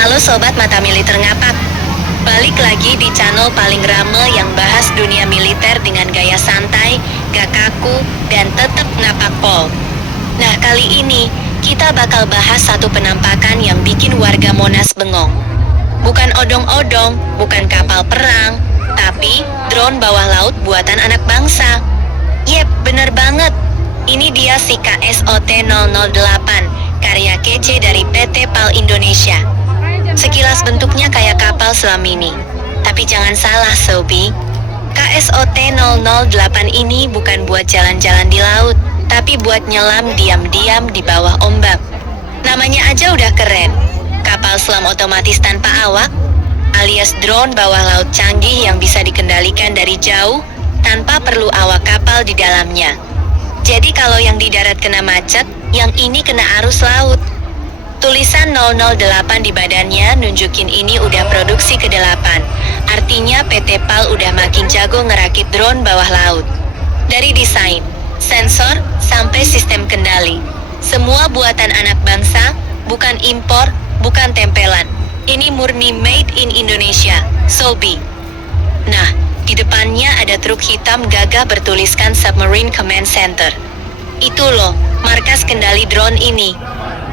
Halo Sobat Mata Militer Ngapak. Balik lagi di channel paling rame yang bahas dunia militer dengan gaya santai, gak kaku, dan tetap ngapak pol. Nah kali ini, kita bakal bahas satu penampakan yang bikin warga Monas bengong. Bukan odong-odong, bukan kapal perang, tapi drone bawah laut buatan anak bangsa. Yep, bener banget. Ini dia si KSOT 008, karya kece dari PT PAL Indonesia. Sekilas bentuknya kayak kapal selam mini. Tapi jangan salah Sobi, KSOT 008 ini bukan buat jalan-jalan di laut, tapi buat nyelam diam-diam di bawah ombak. Namanya aja udah keren. Kapal selam otomatis tanpa awak, alias drone bawah laut canggih yang bisa dikendalikan dari jauh tanpa perlu awak kapal di dalamnya. Jadi kalau yang di darat kena macet, yang ini kena arus laut. Tulisan 008 di badannya nunjukin ini udah produksi ke-8. Artinya PT PAL udah makin jago ngerakit drone bawah laut. Dari desain, sensor, sampai sistem kendali. Semua buatan anak bangsa, bukan impor, bukan tempelan. Ini murni made in Indonesia, Sobi. Nah, di depannya ada truk hitam gagah bertuliskan Submarine Command Center. Itu loh, markas kendali drone ini.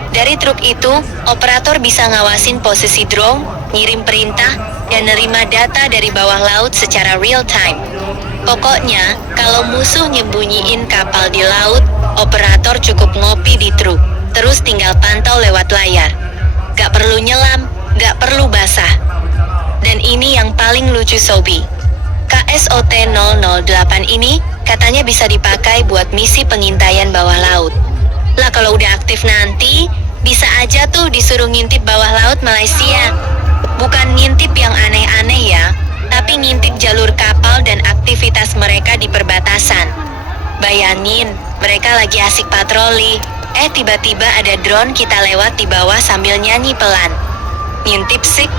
Dari truk itu, operator bisa ngawasin posisi drone, ngirim perintah, dan nerima data dari bawah laut secara real time. Pokoknya, kalau musuh nyembunyiin kapal di laut, operator cukup ngopi di truk, terus tinggal pantau lewat layar. Gak perlu nyelam, gak perlu basah. Dan ini yang paling lucu Sobi. KSOT 008 ini katanya bisa dipakai buat misi pengintaian bawah laut. Lah kalau udah aktif nanti, bisa aja tuh disuruh ngintip bawah laut Malaysia. Bukan ngintip yang aneh-aneh ya, tapi ngintip jalur kapal dan aktivitas mereka di perbatasan. Bayangin, mereka lagi asik patroli, tiba-tiba ada drone kita lewat di bawah sambil nyanyi pelan. Ngintip sik,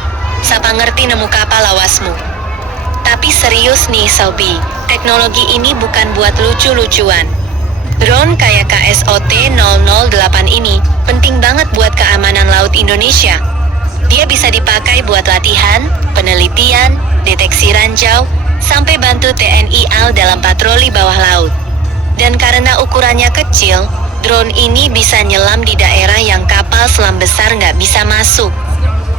siapa ngerti nemu kapal awasmu. Tapi serius nih Sobi, teknologi ini bukan buat lucu-lucuan. Drone kayak KSOT 008 ini penting banget buat keamanan laut Indonesia. Dia bisa dipakai buat latihan, penelitian, deteksi ranjau, sampai bantu TNI AL dalam patroli bawah laut. Dan karena ukurannya kecil, drone ini bisa nyelam di daerah yang kapal selam besar nggak bisa masuk.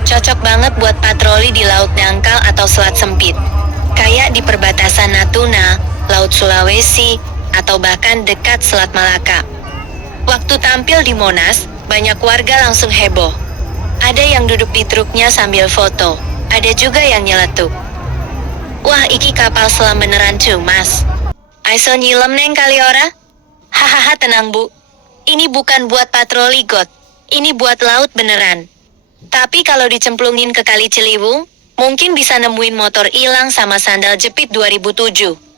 Cocok banget buat patroli di laut dangkal atau selat sempit. Kayak di perbatasan Natuna, Laut Sulawesi, atau bahkan dekat Selat Malaka. Waktu tampil di Monas, banyak warga langsung heboh. Ada yang duduk di truknya sambil foto, ada juga yang nyeletuk. Wah, iki kapal selam beneran cuy, mas. Aiso nyilem neng kali ora? Hahaha tenang bu, ini bukan buat patroli got, ini buat laut beneran. Tapi kalau dicemplungin ke Kali Ciliwung, mungkin bisa nemuin motor hilang sama sandal jepit 2007.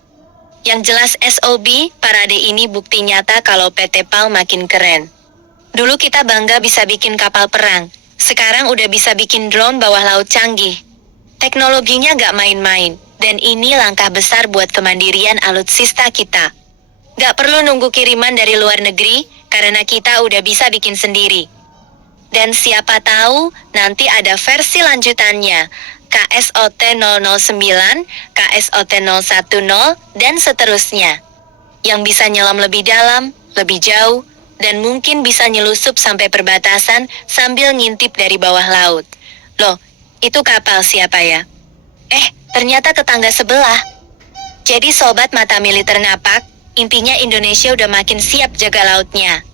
Yang jelas SOB, parade ini bukti nyata kalau PT PAL makin keren. Dulu kita bangga bisa bikin kapal perang, sekarang udah bisa bikin drone bawah laut canggih. Teknologinya gak main-main, dan ini langkah besar buat kemandirian alutsista kita. Gak perlu nunggu kiriman dari luar negeri, karena kita udah bisa bikin sendiri. Dan siapa tahu, nanti ada versi lanjutannya, KSOT 009, KSOT 010, dan seterusnya. Yang bisa nyelam lebih dalam, lebih jauh, dan mungkin bisa nyelusup sampai perbatasan sambil ngintip dari bawah laut. Loh, itu kapal siapa ya? Ternyata tetangga sebelah. Jadi sobat mata militer ngapak, intinya Indonesia udah makin siap jaga lautnya.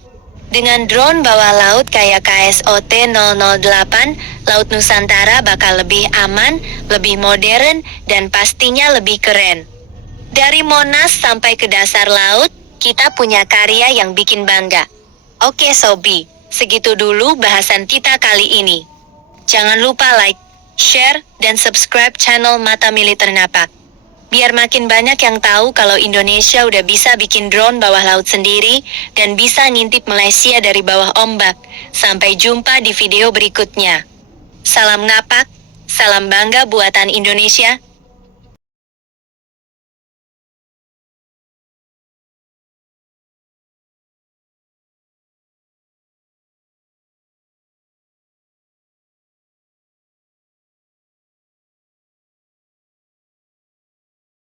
Dengan drone bawah laut kayak KSOT 008, Laut Nusantara bakal lebih aman, lebih modern, dan pastinya lebih keren. Dari Monas sampai ke dasar laut, kita punya karya yang bikin bangga. Oke Sobi, segitu dulu bahasan kita kali ini. Jangan lupa like, share, dan subscribe channel Mata Militer Ngapak. Biar makin banyak yang tahu kalau Indonesia udah bisa bikin drone bawah laut sendiri dan bisa ngintip Malaysia dari bawah ombak. Sampai jumpa di video berikutnya. Salam ngapak, salam bangga buatan Indonesia.